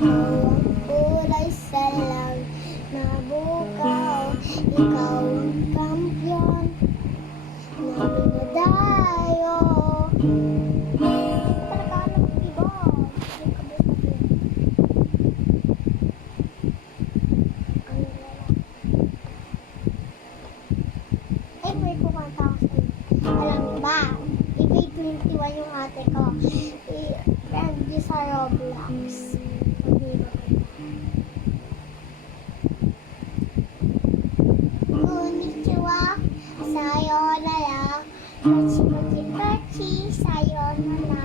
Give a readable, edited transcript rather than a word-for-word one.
Ikaw ang kulay sa lang na bukaw. Ikaw ang kampiyon na minadayo. Ay, may kumanta ako sa'yo. Alam mo ba? Ikay 21 yung ate ko. Friend niya sa Roblox. Konnichiwa, sayonara. Pachi pachi pachi, sayonara.